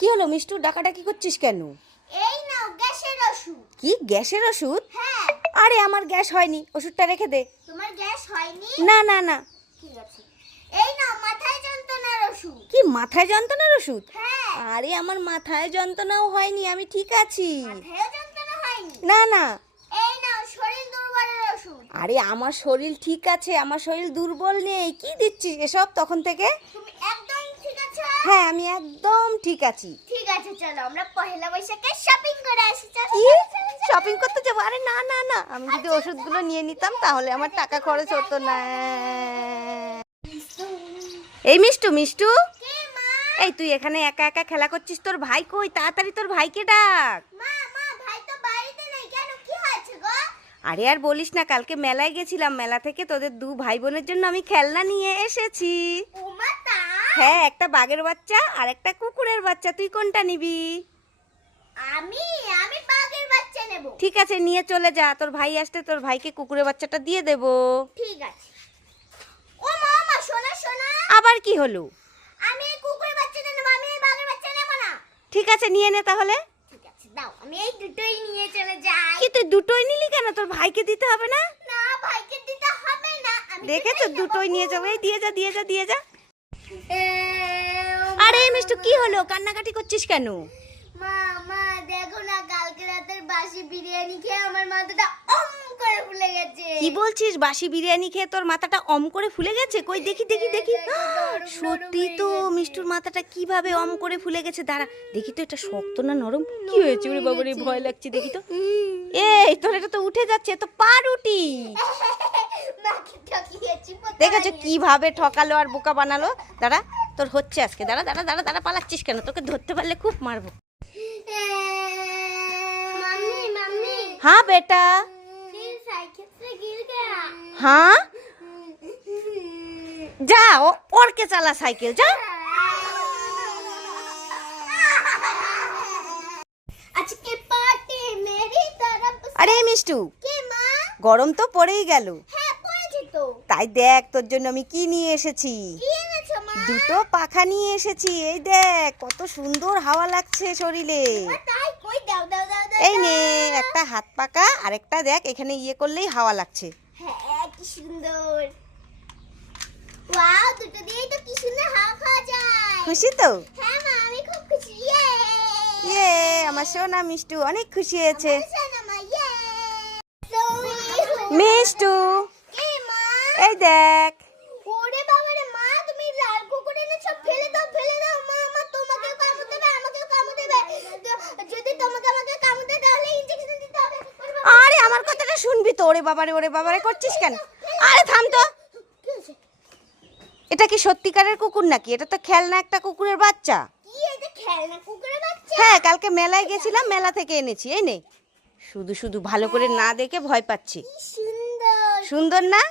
কি হলো মিষ্টু? ডাকাডাকি করছিস কেন? এই নাও গ্যাসের ওষুধ। কি? গ্যাসের ওষুধ? হ্যাঁ। আরে আমার গ্যাস হয়নি। ওষুধটা রেখে দে। তোমার গ্যাস হয়নি? না না না। ঠিক আছে। এই নাও মাথায় যন্ত্রণার ওষুধ। কি মাথায় যন্ত্রণার ওষুধ? হ্যাঁ। আরে আমার মাথায় যন্ত্রণাও হয়নি আমি ঠিক আছি। মাথায় যন্ত্রণা হয়নি? না না এই নাও শরীর দুর্বলের ওষুধ আরে আমার শরীর ঠিক আছে আমার শরীর দুর্বল নেই কি দিচ্ছিস এসব তখন থেকে? তুমি একদম ঠিক আছো? হ্যাঁ আমি একদম ঠিক আছি। ঠিক আছে চলো আমরা পহেলা বৈশাখে শপিং করে আসি চলো কি। শপিং করতে যাব? আরে না না না আমি যদি ওষুধগুলো নিয়ে নিতাম তাহলে আমার টাকা খরচ হতো না। এই মিষ্টু মিষ্টু। এই তুই এখানে একা একা খেলা করছিস? তোর ভাই কই? তাড়াতাড়ি তোর ভাইকে ডাক। মা মা ভাই তো বাড়িতে নেই কেন কি হয়েছে গো আরে আর বলিস না কালকে মেলায় গেছিলাম মেলা থেকে তোদের দু ভাই বোনের জন্য আমি খেলনা নিয়ে এসেছি। হ্যাঁ একটা বাঘের বাচ্চা আর একটা কুকুরের বাচ্চা তুই কোনটা নিবি? আমি আমি বাঘের বাচ্চা নেব। ঠিক আছে নিয়ে চলে যা তোর ভাই আসতে তোর ভাইকে কুকুরের বাচ্চাটা দিয়ে দেব। ঠিক আছে। ও মা মা শোনা শোনা। আবার কি হলো? আমি কুকুরের বাচ্চাটা নেব আমি বাঘের বাচ্চা নেব না। ঠিক আছে নিয়ে নে তাহলে। দাও আমি এই দুটোই নিয়ে চলে যাই। কি তুই দুটোই নিলি কেন? তোর ভাইকে দিতে হবে না? না ভাইকে দিতে হবে না আমি দেখেছ। দুটোই নিয়ে যাব এই দিয়ে যা দিয়ে যা দিয়ে যা। আরে মিষ্টু কি হলো? কান্নাকাটি করছিস কেন? মা মা দেখো না কালকে রাতের বাসি বিরিয়ানি খেয়ে আমার মাথাটা ফুলে গেছে। কি বলছিস? বাসি বিরিয়ানি খেয়ে তোর মাথাটা অম করে ফুলে গেছে? কই দেখি দেখি দেখি। সত্যি তো মিষ্টুর মাথাটা কীভাবে অম করে ফুলে গেছে? দাঁড়া দেখি তো এটা শক্ত না নরম? কি হয়েছে ওরে বাবরে ভয় লাগছে দেখি তো। এই তোর এটা তো উঠে যাচ্ছে তো পারুটি দেখেছ কীভাবে ঠকালো আর বোকা বানালো? দাঁড়া তোর হচ্ছে আজকে। দাঁড়া দাঁড়া দাঁড়া দাঁড়া পালাচ্ছিস কেন? তোকে ধরতে পারলে খুব মারবো। হ্যাঁ বেটা। হ্যাঁ? যা ওরকে চালা সাইকেল যা। আরে মিষ্টু। গরম তো পড়েই গেল। তাই দেখ তোর জন্য আমি কি নিয়ে এসেছি। দুটো পাখা নিয়ে এসেছি। এই দেখ কত সুন্দর হাওয়া লাগছে শরীরে। এই নে একটা হাত পাকা আরেকটা দেখ এখানে ইয়ে করলেই হাওয়া লাগছে। হ্যাঁ কি সুন্দর। ওয়াও দুটো দিয়েই তো কি সুন্দর হাওয়া খাওয়া যায়। খুশি তো? হ্যাঁ মা আমি খুব খুশি ইয়ে। ইয়ে আমার সোনা মিষ্টু অনেক খুশি হয়েছে। ইয়ে। সৌরি মিষ্টু। এই দেখ ওরে বাবা রে মা তুমি লাল কুকুর এনেছো ফেলে দাও ফেলে দাও মা মা তোমাকেও কামড় দেবে আমাকেও কামড় দেবে তো- যদি তোমাকে আমাকে কামড় দেয় তাহলে ইনজেকশন দিতে হবে ওরে বাবা, আরে আমার কথাটা শুনবি তো? ওরে বাবারে ওরে বাবারে করছিস কেন? আরে থাম তো। এটা কি সত্যিকারের কুকুর নাকি? এটা তো খেলনা একটা কুকুরের বাচ্চা। হ্যাঁ কালকে মেলায় গেছিলাম মেলা থেকে এনেছি এই নে। শুধু শুধু ভালো করে না দেখে ভয় পাচ্ছি। সুন্দর। না?